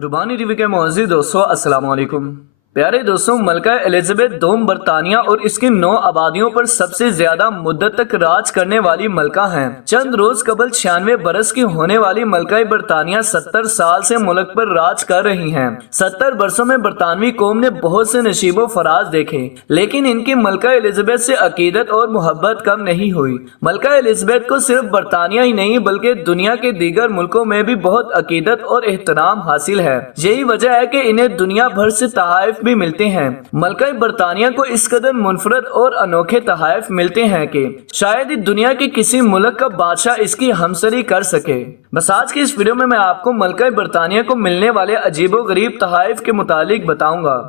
रुबानी TV के मौजूद दोस्तों अस्सलाम वालेकुम। प्यारे दोस्तों, मलका एलिजाबेथ दोम बरतानिया और इसकी 9 आबादियों पर सबसे ज्यादा मुद्दत तक राज करने वाली मलका हैं। चंद रोज कबल 96 बरस की होने वाली मलका बरतानिया 70 साल से मुल्क पर राज कर रही हैं। 70 बरसों में बरतानवी कौम ने बहुत से नशीबो फराज देखे, लेकिन इनकी मलका एलिजाबेथ से अकीदत और मोहब्बत कम नहीं हुई। मलका एलिजाबेथ को सिर्फ बरतानिया ही नहीं बल्कि दुनिया के दीगर मुल्कों में भी बहुत अकीदत और एहतराम हासिल है। यही वजह है कि इन्हें दुनिया भर से तहाइफ भी मिलते हैं। मलका बरतानिया को इस कदर मुनफरद और अनोखे तहाइफ मिलते हैं कि शायद ही दुनिया के किसी मुल्क का बादशाह इसकी हमसरी कर सके। बस आज की इस वीडियो में मैं आपको मलका बरतानिया को मिलने वाले अजीबो गरीब तहाइफ के मुतालिक बताऊंगा।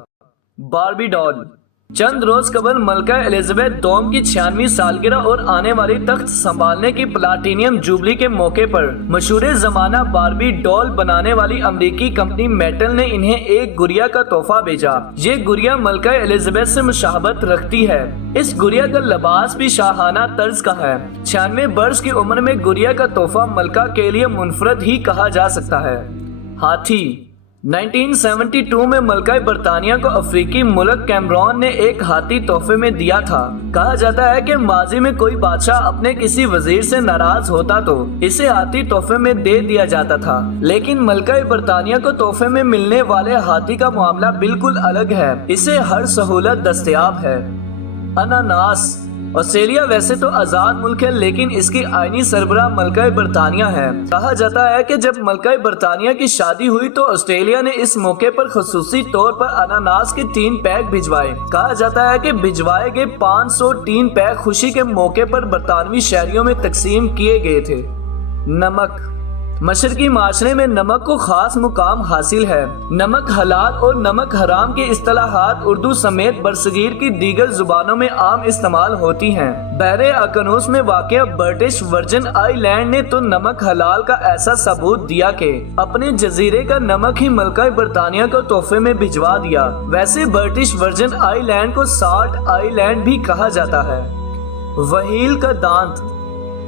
Barbie doll. चंद रोज कबल मलका एलिजाबेथ दोम की 96वीं सालगिरह और आने वाली तख्त संभालने की प्लाटिनियम जुबली के मौके पर मशहूर जमाना बारबी डॉल बनाने वाली अमेरिकी कंपनी मेटल ने इन्हें एक गुड़िया का तोहफा भेजा। ये गुड़िया मलका एलिजाबेथ से मुशाबत रखती है। इस गुड़िया का लिबास भी शाहाना तर्ज का है। 96 बरस की उम्र में गुड़िया का तोहफा मलका के लिए मुनफरद ही कहा जा सकता है। हाथी। 1972 में मलका बरतानिया को अफ्रीकी मुल्क कैमरून ने एक हाथी तोहफे में दिया था। कहा जाता है कि माजी में कोई बादशाह अपने किसी वजीर से नाराज होता तो इसे हाथी तोहफे में दे दिया जाता था, लेकिन मलका बरतानिया को तोहफे में मिलने वाले हाथी का मामला बिल्कुल अलग है। इसे हर सहूलत दस्तयाब है। अनानास। ऑस्ट्रेलिया वैसे तो आजाद मुल्क है, लेकिन इसकी आईनी सरबराह मलका बरतानिया है। कहा जाता है कि जब मलका बरतानिया की शादी हुई तो ऑस्ट्रेलिया ने इस मौके पर खुसूसी तौर पर अनानास के 3 पैक भिजवाए। कहा जाता है कि भिजवाए गए 503 पैक खुशी के मौके पर बरतानवी शहरियों में तकसीम किए गए थे। नमक। मशरकी माशरे में नमक को खास मुकाम हासिल है। नमक हलाल और नमक हराम के इस्तिलाहात उर्दू समेत बरसगीर की दीगर जुबानों में आम इस्तेमाल होती हैं। बहरे अकनूस में वाक़या ब्रिटिश वर्जिन आइलैंड ने तो नमक हलाल का ऐसा सबूत दिया कि अपने जजीरे का नमक ही मलका बरतानिया को तोहफे में भिजवा दिया। वैसे ब्रिटिश वर्जिन आइलैंड को साल्ट आइलैंड भी कहा जाता है। वहील का दांत।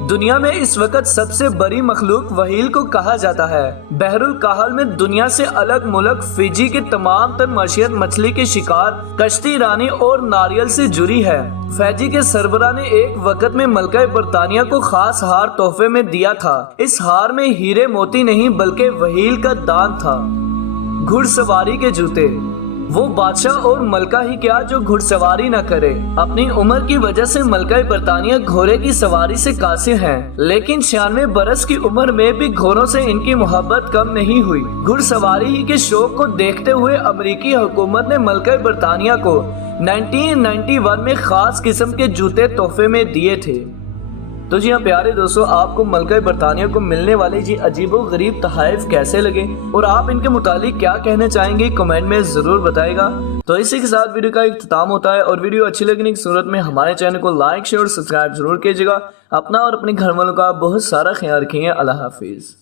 दुनिया में इस वक्त सबसे बड़ी मखलूक वहील को कहा जाता है। बहरुल काहल में दुनिया से अलग मुल्क फिजी के तमाम तर मशहूर मछली के शिकार कश्ती रानी और नारियल से जुड़ी है। फैजी के सरबरा ने एक वक्त में मलका बरतानिया को खास हार तोहफे में दिया था। इस हार में हीरे मोती नहीं बल्कि वहील का दांत था। घुड़सवारी के जूते। वो बादशाह और मलका ही क्या जो घुड़सवारी न करे। अपनी उम्र की वजह से मलका बरतानिया घोड़े की सवारी से कासिर हैं, लेकिन 96 बरस की उम्र में भी घोड़ों से इनकी मोहब्बत कम नहीं हुई। घुड़सवारी के शौक को देखते हुए अमेरिकी हुकूमत ने मलका बरतानिया को 1991 में खास किस्म के जूते तोहफे में दिए थे। तो जी हाँ प्यारे दोस्तों, आपको मलका बरतानिया को मिलने वाले जी अजीबो गरीब तहाइफ कैसे लगे और आप इनके मुतालिक क्या कहना चाहेंगे कमेंट में जरूर बताएगा। तो इसी के साथ वीडियो का इख्तिताम होता है और वीडियो अच्छी लगने की सूरत में हमारे चैनल को लाइक शेयर और सब्सक्राइब जरूर कीजिएगा। अपना और अपने घर वालों का बहुत सारा ख्याल रखिए। अल्लाह हाफिज।